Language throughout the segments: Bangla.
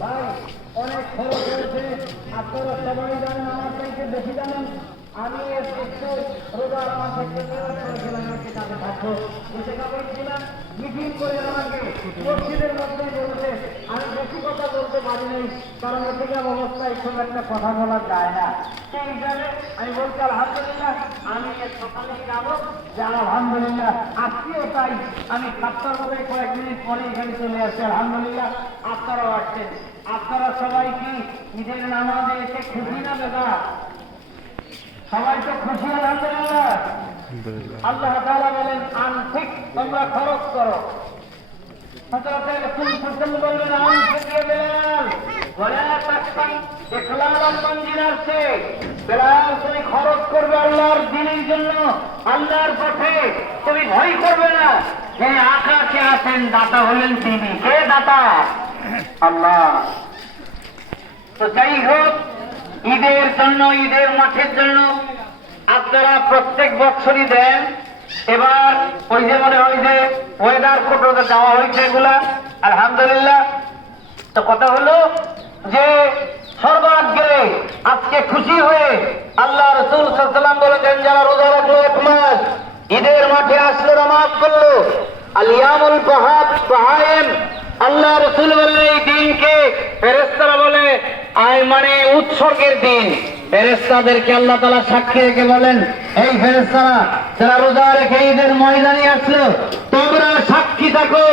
ভাই অনেক খরচ হয়েছে, আপনারা সবাই জানেন, আমার থেকে বেশি জানেন। আমি রোজার আমার থেকে মিটিং করে আমাকে মসজিদের মধ্যে বলছে, আমি বেশি কথা বলতে পারি নাই, কারণ এদিকে অবস্থায় খুব একটা কথা বলা যায় না। সেই হিসাবে আমি বলছি আলহামদুলিল্লাহ, আমি সকালে যাবো যে আলহামদুলিল্লাহ আজকেও তাই। আমি 7টার মধ্যে কয়েক মিনিট পরে এখানে চলে আসছি। আলহামদুলিল্লাহ আপনারাও আসছেন। আপনারা সবাই কি ঈদের নামাজে এসে খুশি না বেদা? সবাই তো খুশি আলহামদুলিল্লাহ। আল্লাহ তাআলা বলেন আনফিক, তোমরা খরচ করো। হযরতে রাসূল সাল্লাল্লাহু আলাইহি ওয়াসাল্লাম বললেন আনফিক বেলাল ওয়ালা তাকফান ইখলালান মঞ্জিলাতে। বেলাল তুমি খরচ করবে আল্লাহর দ্বীনের জন্য, আল্লাহর পথে। তুমি ভয় করবে না। যে আকাশে আছেন দাতা হলেন তিনি। কে দাতা? আল্লাহ। তো যাই হোক, ঈদের জন্য, ঈদের মাঠের জন্য আপনারা প্রত্যেক বছরই দেন। এবার ওই যে মনে হয় যে ওয়েদার কোটোতে দেওয়া হয়েছে এগুলা, আলহামদুলিল্লাহ। তো কথা হলো যে সর্বাগ্রে আজকে খুশি হয়ে আল্লাহ রাসূল সাল্লাল্লাহু আলাইহি ওয়াসাল্লাম বলেছেন, যারা রোজা রাখলো এক মাস, ঈদের মাঠে আসলো, নামাজ পড়লো, আলিয়ামুল বাহায়েম, আল্লাহ রাসূল বলেন এই দিনকে ফেরেশতারা বলে মানে উৎসর্গের দিন। ফেরেশতাদেরকে আল্লাহ তাআলা সাক্ষী রেখে বলেন, এই ফেরেশতারা যারা রোজা রেখে ঈদের ময়দানে আসলো, তোমরা সাক্ষী থাকো,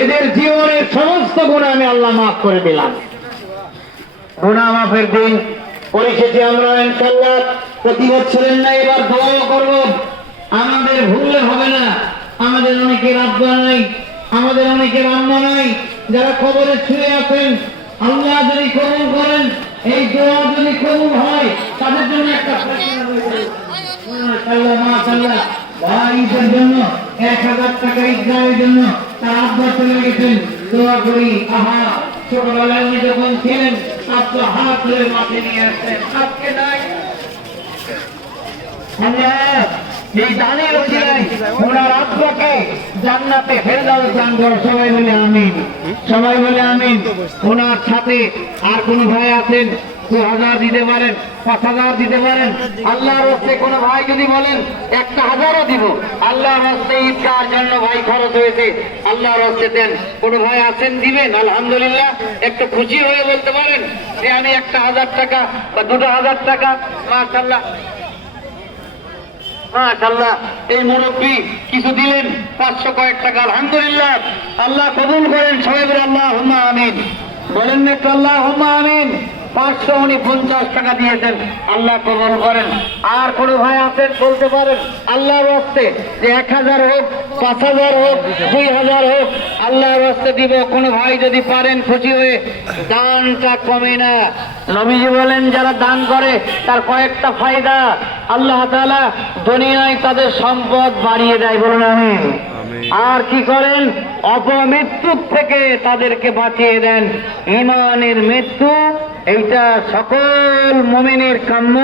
এদের জীবনের সমস্ত গুনাহ আমি আল্লাহ মাফ করে দিলাম। গুনাহ মাফের দিন পরিশেষে আমরা ইনশাআল্লাহ প্রতি বছরের না এবার দোয়া করব। আমাদের ভুল হবে না। আমাদের অনেকের আব্বা নাই, আমাদের অনেকের আম্মা নাই, যারা কবরে শুয়ে আছেন, আল্লাহ যদি কবুল করেন, এই দোয়া যদি কবুল হয়, তাদের জন্য একটা ফয়সালা হয়েছে। মাশাআল্লাহ মাশাআল্লাহ। ভাইদের জন্য 1000 টাকা ইসরায়েলের জন্য তার আব্বা চলে গেছেন। দোয়া করি, আহা ছোটবেলায় উনি যখন ছিলেন আপনার হাত ধরে মাঠে নিয়ে আসতেন, আজকে নাই। এই দানের ওসিলায় ওনার আত্মাকে জান্নাতে ফেরদাউস দান করো। সবাই বলে আমিন, সবাই বলে আমিন। ওনার সাথে আর কোন ভাই আছেন 2000 দিতে পারেন, 5000 দিতে পারেন। আল্লাহর রাস্তায় কোন ভাই যদি বলেন 1000ও দিব, আল্লাহর রাস্তায় ঈদগাহর জন্য ভাই খরচ হয়েছে, আল্লাহর রাস্তায় দেন। কোন ভাই আছেন দিবেন? আলহামদুলিল্লাহ। একটু খুশি হয়ে বলতে পারেন যে আমি 1000 টাকা বা 2000 টাকা। মাশাআল্লাহ মাশাআল্লাহ। এই মুরব্বী কিছু দিলেন, 500 কয়েক টাকা, আলহামদুলিল্লাহ। আল্লাহ কবুল করেন। সবাই বলে আল্লাহুম্মা আমিন। বলেন না একটু আল্লাহুম্মা আমিন। 500 উনি 50 টাকা দিয়েছেন, আল্লাহ কবুল করেন। আর কোন ভাই আছেন বলতে পারেন আল্লাহর রাস্তায় যে 1000 হোক, 5000 হোক, 2000 হোক, আল্লাহর রাস্তায় দিব। কোন ভাই যদি পারেন খুশি হয়ে, দানটা কমে না। নবীজি বলেন যারা দান করে তার কয়েকটা ফায়দা, আল্লাহ তাআলা দুনিয়ায় তাদের সম্পদ বাড়িয়ে দেয়। বলুন আমিন। আর কি করেন? অপমৃত্যুর থেকে তাদেরকে বাঁচিয়ে দেন। ঈমানের মৃত্যু এইটা সকল মুমিনের কাম্য,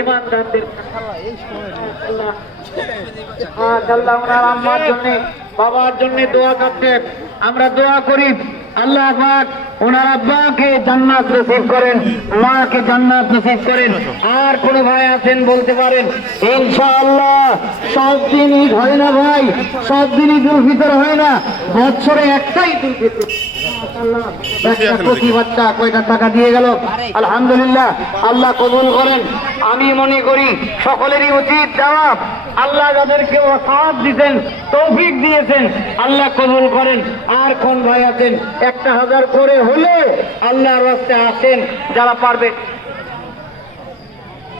ঈমানদারদের। আল্লাহ ওনার আম্মার জন্য, বাবার জন্য দোয়া করতেন। আমরা দোয়া করি আল্লাহ পাক ওনার আব্বাকে জান্নাত নসিব করেন, মাকে জান্নাত নসিব করেন। আর কোন ভাই আছেন বলতে পারেন ইনশাআল্লাহ। সব দিন ঈদ হয় না ভাই, সব দিন ঈদুল ফিতর হয় না, বছরে একটাই ঈদুল ফিতর। প্রতি বাচ্চা কয়টা টাকা দিয়ে গেল, আলহামদুলিল্লাহ। আল্লাহ কবুল করেন। আমি মনে করি সকলেরই উচিত জবাব, আল্লাহ যাদেরকে সাথ দিতেন, তৌফিক দিয়েছেন, আল্লাহ কবুল করেন। আর কোন ভাই আছেন 1000 করে হলে আল্লাহর রাস্তায় আছেন যারা পারবে